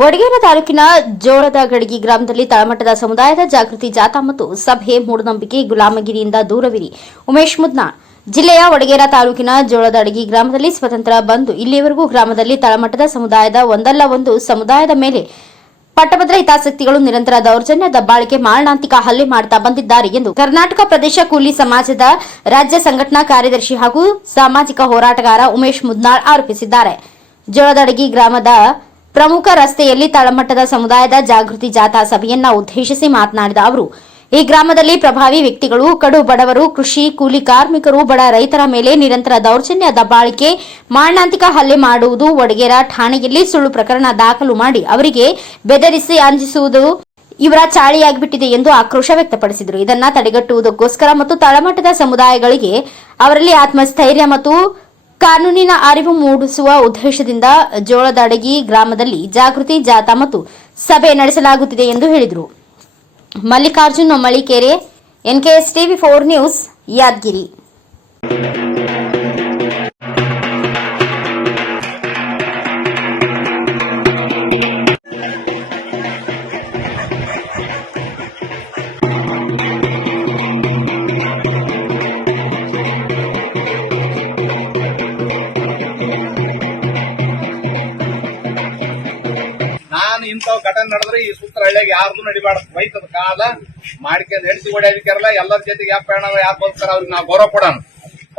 ವಡಗೇರ ತಾಲೂಕಿನ ಜೋಳದ ಗಡಿಗಿ ಗ್ರಾಮದಲ್ಲಿ ತಳಮಟ್ಟದ ಸಮುದಾಯದ ಜಾಗೃತಿ ಜಾಥಾ ಮತ್ತು ಸಭೆ ಮೂಢನಂಬಿಕೆ ಗುಲಾಮಗಿರಿಯಿಂದ ದೂರವಿರಿ. ಉಮೇಶ್ ಮುದ್ನಾ, ಜಿಲ್ಲೆಯ ವಡಗೇರ ತಾಲೂಕಿನ ಜೋಳದ ಅಡಗಿ ಗ್ರಾಮದಲ್ಲಿ ಸ್ವತಂತ್ರ ಬಂದು ಇಲ್ಲಿಯವರೆಗೂ ಗ್ರಾಮದಲ್ಲಿ ತಳಮಟ್ಟದ ಸಮುದಾಯದ ಒಂದಲ್ಲ ಒಂದು ಸಮುದಾಯದ ಮೇಲೆ ಪಟ್ಟಭದ್ರ ಹಿತಾಸಕ್ತಿಗಳು ನಿರಂತರ ದೌರ್ಜನ್ಯ, ದಬ್ಬಾಳಿಕೆ, ಮಾರಣಾಂತಿಕ ಹಲ್ಲೆ ಮಾಡ್ತಾ ಬಂದಿದ್ದಾರೆ ಎಂದು ಕರ್ನಾಟಕ ಪ್ರದೇಶ ಕೂಲಿ ಸಮಾಜದ ರಾಜ್ಯ ಸಂಘಟನಾ ಕಾರ್ಯದರ್ಶಿ ಹಾಗೂ ಸಾಮಾಜಿಕ ಹೋರಾಟಗಾರ ಉಮೇಶ್ ಮುದ್ನಾಳ್ ಆರೋಪಿಸಿದ್ದಾರೆ. ಜೋಳದಡಗಿ ಗ್ರಾಮದ ಪ್ರಮುಖ ರಸ್ತೆಯಲ್ಲಿ ತಳಮಟ್ಟದ ಸಮುದಾಯದ ಜಾಗೃತಿ ಜಾಥಾ ಸಭೆಯನ್ನ ಉದ್ದೇಶಿಸಿ ಮಾತನಾಡಿದ ಅವರು, ಈ ಗ್ರಾಮದಲ್ಲಿ ಪ್ರಭಾವಿ ವ್ಯಕ್ತಿಗಳು, ಕಡು ಬಡವರು, ಕೃಷಿ, ಕೂಲಿ ಕಾರ್ಮಿಕರು, ಬಡ ರೈತರ ಮೇಲೆ ನಿರಂತರ ದೌರ್ಜನ್ಯ ದಬ್ಬಾಳಿಕೆ, ಮಾರಣಾಂತಿಕ ಹಲ್ಲೆ ಮಾಡುವುದು ಒಡಗೇರ ಠಾಣೆಯಲ್ಲಿ ಸುಳ್ಳು ಪ್ರಕರಣ ದಾಖಲು ಮಾಡಿ ಅವರಿಗೆ ಬೆದರಿಸಿ ಅಂಜಿಸುವುದು ಇವರ ಚಾಳಿಯಾಗಿಬಿಟ್ಟಿದೆ ಎಂದು ಆಕ್ರೋಶ ವ್ಯಕ್ತಪಡಿಸಿದರು. ಇದನ್ನ ತಡೆಗಟ್ಟುವುದಕ್ಕೋಸ್ಕರ ಮತ್ತು ತಳಮಟ್ಟದ ಸಮುದಾಯಗಳಿಗೆ ಅವರಲ್ಲಿ ಆತ್ಮಸ್ಥೈರ್ಯ ಮತ್ತು ಕಾನೂನಿನ ಅರಿವು ಮೂಡಿಸುವ ಉದ್ದೇಶದಿಂದ ಜೋಳದಡಗಿ ಗ್ರಾಮದಲ್ಲಿ ಜಾಗೃತಿ, ಜಾಥಾ ಮತ್ತು ಸಭೆ ನಡೆಸಲಾಗುತ್ತಿದೆ ಎಂದು ಹೇಳಿದರು. Mallikarjun Malikere, NKS TV four news, Yadgiri. ಘಟನೆ ನಡೆದ್ರೆ ಈ ಸೂತ್ರ ಹಳ್ಳಿಯಾಗ ಯಾರ್ದು ನಡಿಬಾರ್ದು. ವೈತದ ಕಾಲ ಮಾಡ್ಕೊಂಡು ಹೆಂಡತಿ ಓಡಾಡಿಕಾರಲ್ಲ ಎಲ್ಲರ ಜೊತೆಗೆ ಯಾವ ಪ್ರಯಾಣ ಯಾಕೆ ಬರ್ತಾರ ಅವ್ರಿಗೆ ನಾವು ಗೌರವ ಕೊಡೋಣ.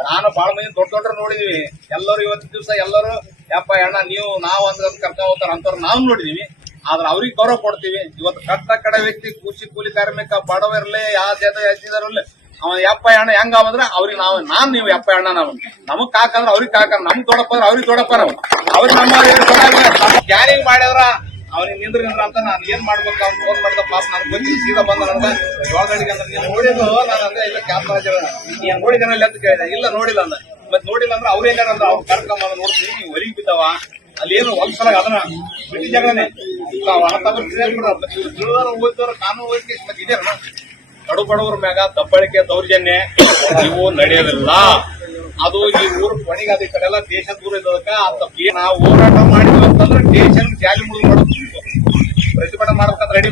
ನಾನು ಬಹಳ ಮಂದಿ ದೊಡ್ಡ ದೊಡ್ಡ ನೋಡಿದೀವಿ. ಎಲ್ಲರೂ ಇವತ್ತು ದಿವಸ ಎಲ್ಲರೂ, ಯಪ್ಪ ಅಣ್ಣ, ನೀವು, ನಾವು ಅಂತ ಕರ್ಕೊಂಡ್ ಹೋಗ್ತಾರ ಅಂತವ್ರು ನಾವು ನೋಡಿದೀವಿ. ಆದ್ರೆ ಅವ್ರಿಗೆ ಗೌರವ ಕೊಡ್ತೀವಿ. ಇವತ್ತು ಕಟ್ಟ ಕಡೆ ವ್ಯಕ್ತಿ ಕೃಷಿ ಕೂಲಿ ಕಾರ್ಮಿಕ ಬಡವ ಇರ್ಲಿ ಯಾವ ಜಾತಿ ಜಾತಿದಾರಲ್ಲಿ ಅವ ಯಪ್ಪ ಅಣ್ಣ, ಹೆಂಗ ಅಂದ್ರೆ ಅವ್ರಿಗೆ ನಾವು, ನಾನ್ ನೀವು ಯಪ್ಪ ಅಣ್ಣ ನಾವು ನಮಗ್ ಕಾಕಂದ್ರೆ ಅವ್ರಿಗೆ ಕಾಕ ನಮ್ಗ್ ದೊಡ್ಡಪ್ಪ ಅಂದ್ರೆ ಅವ್ರಿಗೆ ದೊಡ್ಡಪ್ಪ ನಾವು. ಅವ್ರಿಗೆ ನಮ್ಮ ಕ್ಯಾರಿಂಗ್ ಮಾಡ್ಯಾರ ಅವ್ನಿಗೆ ನಿಂದ್ರ ಅಂತ ನಾನು ಏನ್ ಮಾಡ್ಬೇಕು? ಅವ್ನು ಫೋನ್ ಮಾಡ್ದ ಪಾಸ್ ನಾನು ಬಂದು ಸೀದಾ ಬಂದ ನನಗ ಜೋಳದಡಿಗೆ ಅಂದ್ರೆ ನೀನು ನೋಡಿದ್ದು ನಾನು ಅಂದ್ರೆ ಇಲ್ಲ ಕ್ಯಾಪ್ ನೀನ್ ನೋಡಿದಾನ ಅಂತ ಕೇಳಿದೆ. ಇಲ್ಲ, ನೋಡಿಲ್ಲ ಅಂದ. ಮತ್ ನೋಡಿಲ್ಲ ಅಂದ್ರೆ ಅವ್ರು ಏನಾರ ಅಂದ್ರೆ ಅವ್ರು ಕರ್ಕೊಂಬ ನೋಡ್ತೀನಿ ನೀವು ಒಲಿಗೆ ಬಿದ್ದವ? ಅಲ್ಲೇನು ಒಂದ್ಸಲ ಅದನ್ನ ಬಿಟ್ಟಿ ಜಗಳನೆ? ತಿಳಿದವ್ರ ಓದಿದವ್ರ ಕಾನೂನು ಓದಿ ಮತ್ತೆ ಕಡು ಬಡವ್ರ ಮ್ಯಾಗ ದಬ್ಬಳಿಕೆ ದೌರ್ಜನ್ಯ ನೀವು ನಡೆಯೋದಿಲ್ಲ. ಅದು ಈ ಊರು ಕೊನೆಗಾದ ಈ ಕಡೆ ಎಲ್ಲ ದೇಶ ದೂರ ಇದ್ದದಕ್ಕ ತಪ್ಪಿಗೆ ನಾವು ಹೋರಾಟ ಮಾಡಿದ್ವಿ ಅಂತಂದ್ರೆ ದೇಶ ಜಾಲಿ ಮುಳುಗು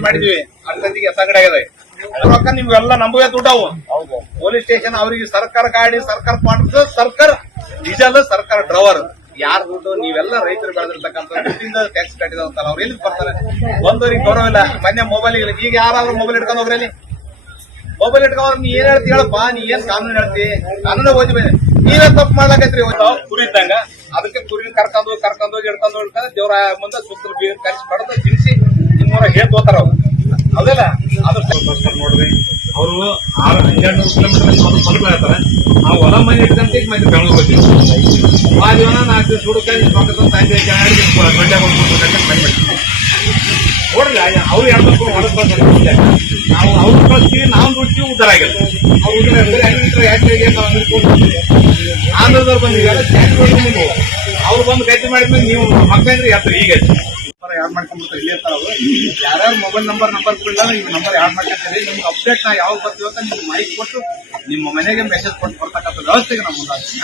ಮಾಡಿದ್ವಿ. ಅಷ್ಟೊತ್ತಿಗೆ ಸಂಗಡ ಆಗಿದೆ ರೊಕ್ಕ ನಿಮ್ಗೆಲ್ಲ ನಂಬುವೆ ದುಡ್ಡವು ಪೊಲೀಸ್ ಸ್ಟೇಷನ್ ಅವರಿಗೆ ಸರ್ಕಾರ ಗಾಡಿ ಸರ್ಕಾರ ಪಾಠ ಸರ್ಕಾರ ಡೀಸೆಲ್ ಸರ್ಕಾರ ಡ್ರೈವರ್. ಯಾರ ದುಡ್ಡು ನೀವೆಲ್ಲ ರೈತರು ಬೆಳೆದಿರ್ತಕ್ಕಂಥ ದುಡ್ಡಿಂದ ಟ್ಯಾಕ್ಸ್ ಕಟ್ಟಿದಂತಾರ ಅವ್ರು ಎಲ್ಲಿ ಬರ್ತಾರೆ ಒಂದವರಿಗೆ ಗೌರವ ಇಲ್ಲ ಮೊನ್ನೆ ಮೊಬೈಲ್ ಈಗ ಯಾರಾದ್ರೂ ಮೊಬೈಲ್ ಇಟ್ಕೊಂಡು ಹೋಗ್ರಲ್ಲಿ ಮೊಬೈಲ್ ಇಟ್ಕೊಂಡ್ರೆ ನೀ ಏನ್ ಹೇಳ್ತಿ ಬಾ ನೀ ಏನ್ ಕಾನೂನು ಹೇಳ್ತಿ? ಕಾನೂನು ಓದಿ ಬಂದೆ. ನೀವೇ ತಪ್ಪು ಮಾಡ್ಲಾಕೈತ್ರಿ. ಕುರಿ ಇದ್ದಂಗ. ಅದಕ್ಕೆ ಕುರಿನ ಕರ್ಕೊಂಡು ಹೋಗಿ ಕರ್ಕೊಂಡು ಹೋಗಿ ಹಿಡ್ಕೊಂಡು ಹಿಡ್ಕೊಂಡು ದೇವ್ರ ಮುಂದೆ ಸುತ್ತಲು ಬೀರ್ ಕಲಿಸಿ ಪಡೆದು ತಿನ್ಸಿ. ನಿಮ್ಮೂರ ಏನ್ ಹೋತಾರ ಅವ್ರು. ಹೌದಲ್ಲ? ಅದು ನೋಡ್ರಿ. ಅವರು ಆರು ಹನ್ನೆರಡು ಕಿಲೋಮೀಟರ್ ಸ್ವಲ್ಪ ಹೇಳ್ತಾರೆ. ನಾವು ಹೊಲ ಮನೆ ಇಟ್ಕೊಂತ ಈಗ ಮತ್ತೆ ಬೆಳಗ್ಗೆ ಹೋಗ್ತೀವಿ ಆ ಜೀವನ ನಾಲ್ಕು ದಿವಸ ಹುಡುಕಾಗಿ ತಂದೆ ಗಂಟೆ ಮನೆ ಮಾಡ್ತೀವಿ ನೋಡ್ರಿ ಅವ್ರು ಹೇಳ್ಬೇಕು ಹೊರಗೆ ನಾವು ಅವ್ರು ಕಳಿಸ್ತೀವಿ ನಾವು ದುಡ್ತೀವಿ ಉದ್ದಾರ ಆಗಿಲ್ಲ. ಅವ್ರು ಆಂಧ್ರದವ್ರು ಬಂದಿದ್ದಾರೆ ಅವ್ರು ಬಂದು ಗಟ್ಟಿ ಮಾಡಿದ್ಮೇಲೆ ನೀವು ಮಕ್ಕಳಿದ್ರೆ ಹೇಳ್ತಾರೆ ಈಗ? ಯಾರು ಮಾಡ್ಕೊಂಡ್ಬಿಡ್ತಾರೆ ಇಲ್ಲಿ ಅವರು. ಯಾರ್ಯಾರು ಮೊಬೈಲ್ ನಂಬರ್ ನಂಬರ್ ಕೊಡಲ್ಲ ನಿಮ್ಮ ನಂಬರ್ ಯಾರು ಮಾಡ್ಕೊತೀರಿ ನಿಮ್ಗೆ ಅಪ್ಡೇಟ್ ನಾ ಯಾವಾಗ ಬರ್ತೀವಿ ಅಂತ ನಿಮ್ಗೆ ಮಾಹಿತಿ ಕೊಟ್ಟು, ನಿಮ್ಮ ಮನೆಗೆ ಮೆಸೇಜ್ ಕೊಟ್ಟು ಬರ್ತಕ್ಕಂಥ ವ್ಯವಸ್ಥೆಗೆ ನಾವು ಮುಂದಾಗ್ತೀವಿ